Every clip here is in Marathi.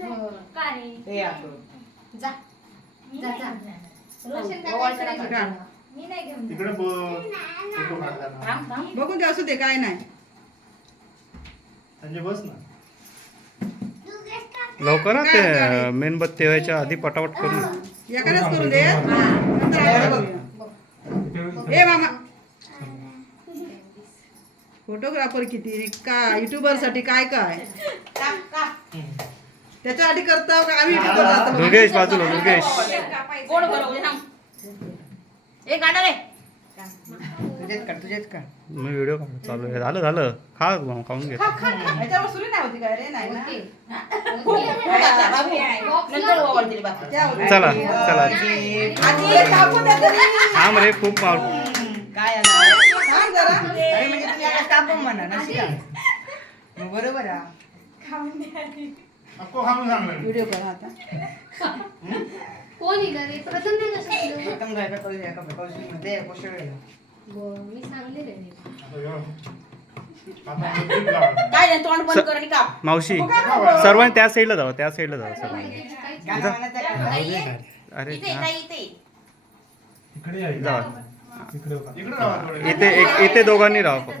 का रे जा. जा, जा. रोशन काका. मी नाही घेऊन तिकडे बघून दे असू दे काय नाही. बस ना. लवकर ते मेणबत्ती व्हायच्या आधी पटापट करून एकालाच करून दे. नंतर आपण बघूया. ए मामा. फोटोग्राफर किती? का युट्यूबरसाठी काय काय? त्याच्यासाठी करतो का? आम्ही दुर्गेश बाजूला दुर्गेश. गोड थांब. रे. काढ काढ मी व्हिडिओ चालू आहे. झालं झालं. खा खाऊन घे. ह्याच्यावर सुरी नाही होती काय रे? नाही ना? ओके. हो, ओके. आता बाबू नंतर ओवाळ दिली बाबा त्या होत्या. चला चला. आधी हे. थांब रे खूप मार काय आलं थांब जरा. अरे म्हणजे तुम्ही आता कापून म्हणा ना शिका मग बरोबर आहे. नको खाऊन सांगलं व्हिडिओ करा? आता कोण इला रे प्रथम ते कसं केलं? प्रथम राहायला करू द्या का कौशलमध्ये कौशल बरं, मी सांगले रे आता ह्यो. आता मजबूत लावा. काय नाही तोंड बंद कर आणि काप मावशी सर्वांनी त्या साईडला जावं त्या साईडला जावं सर्वांनी. त्याची काय गाणं म्हणायचं का? काही आहे? अरे इथे हा. ताई इथे. इकडे या जावा. इकडे बघा. इकडे राहा. थोडे. इथे एक इथे दोघांनी राहा फक्त.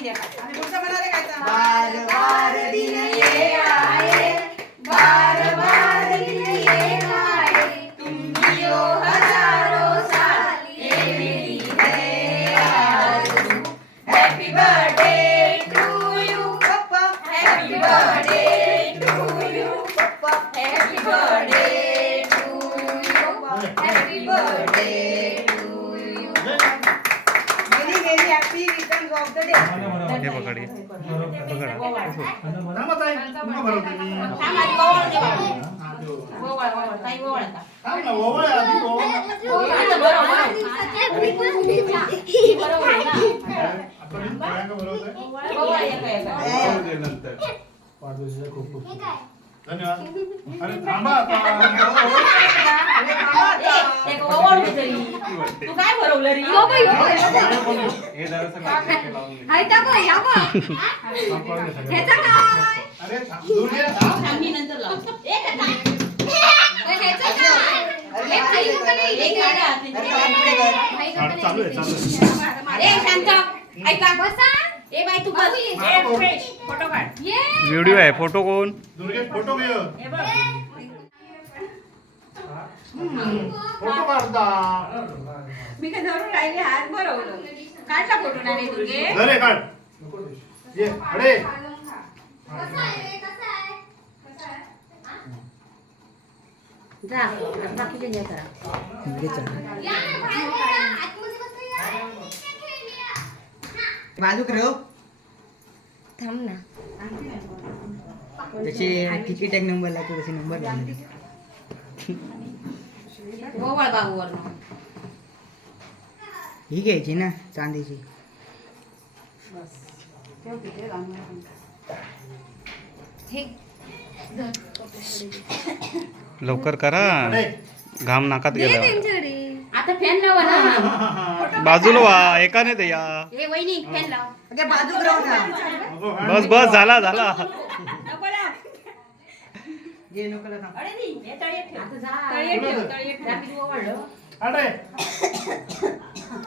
बरं होईल आणि म्हणाले बार बार दिन ये आए बार बार दिन ये आए तुम हजारों साल ये मेरी है आरज़ू हैप्पी बर्थडे टू यू पप्पा हैप्पी बर्थडे टू यू पप्पा happy birthday to you happy birthday happy returns of the day हे. पकड. बरोबर. पकड. बरोबर खूप खूप. धन्यवाद अरे थांबा. तू काय भरवलं रे? यो बाई, यो बाई. हे जरासं लावून घे. हाय टाको, या बघ. संपवलं सगळं. ह्याचं काय? अरे थांब दूर ये, थांब. थांब, मी नंतर लावतो. ए, ह्याचं काय? ए, भाई लोकं नाही, एक इथे. गाडा हाती. भाई लोकं नाही, चालू आहे. चालू आहे ए, शांत. ऐका. बसा. ए, बाई, तू बस. बाबू ये. ए, फ्रेश. फोटो काढ. ये. व्हिडिओ आहे फोटो कोण दुर्गेश फोटो घे हे बघ. फोटो काढता मी काय धरून राहिले हात भरवलं काढला फोटो ना रे तुझे अरे काढ ये अरे कसा आहे रे, कसा आहे? कसा आहे? जा बाकीचे जे करा या ना, बाहेर या. आतमध्ये बसा या. खेळूया. बाजू कर थांब ना त्याचे तिकीट एक नंबर लागतो त्याचे नंबर ही घ्यायची ना चांदीची हे लवकर करा. घाम नाकात गेला आता फॅन लावा ना. बाजूला वा एकाने ते या. हा. बस बस झाला झाला. हे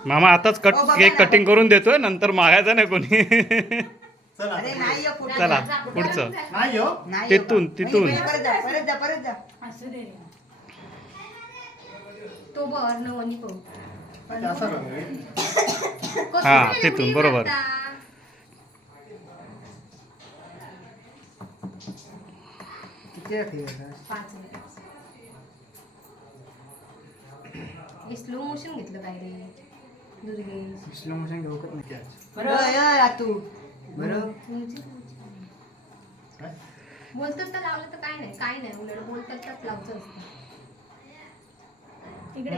मामा आताच कट केक कटिंग करून देतोय नंतर मागायचं नाही कोणी. चला. अरे नाही पुढचं. तिथून. तिथून. वहिनी, परत जा परत जा परत जा. तो बर नवनी पाहू. हा, तिथून, बरोबर. स्लो मोशन घेतलं काय रे दुर्गेश स्लो मोशन घेऊ का? नाही बरं तू बरं. तुमची काय? बोलतात तर लावलं तर काय नाही काय नाही. उलट बोलतात तर लावचं असतं. इकडे.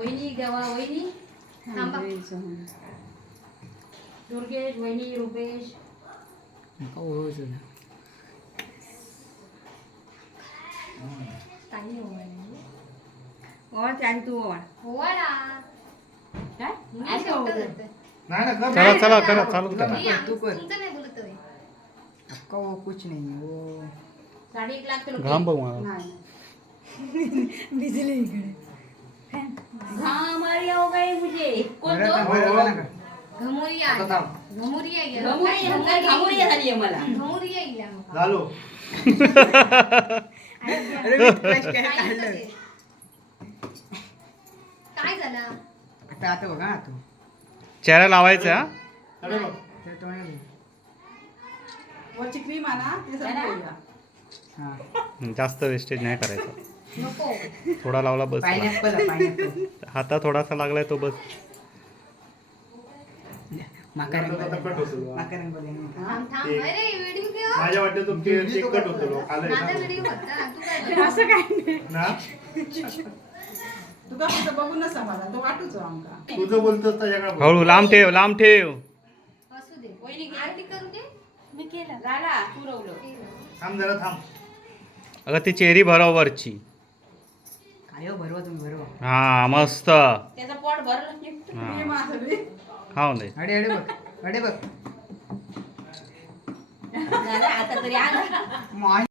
वहिनी गवा वहिनी थांबा. दुर्गेश वहिनी रुपेश. काही त्याने तू ओळ? ओवाळा. काय? मी आज काय शेवटं होतं? करते. नाही ना कर. चला चला करा चालू करा. मी आम- तू कर. तुमचं नाही बोलत होय. अक्का वो कुछ नहीं वो साडी एक लागते लोक घाम बघ मला. नाही. भिजले इकडे. घाम आली हो गई मुझे कोण बरं तो का, बरं का? घमुरिया आता आली. थांब. घमुरिया गेली. घामुरी घमुरिया घामुरी झाली आहे मला घमुरिया गेली आम्हाला. झालो अरे मी फ्रेश काय काय काढलं होतं ते? काय झालं आता आता बघा तू चेहरा लावायचा हा? अरे बघ. ते तोंडाला. वरची क्रीम आणा ते सगळं करूया. हा जास्त वेस्टेज नाही करायचं थोडा लावला बस. हाता थोडासा लागलाय तो बस. माझ्या वाटतं कट होतो असं काय तुझं बोलतोस त्याच्याकडे. हळू लांब ठेव लांब ठेव. असू दे. वहिनी घे. आरती करू दे. मी केलं. झाला पुरवलं. थांब जरा थांब. अगं ती चेरी भरावरची. हो भरवा तुम्ही भरवा. हा मस्त. त्याचं पोट भरलं. हा. माझं बी. हा नाही अडे अडे बघ अडे बघ. झालं आता तरी आलं. माय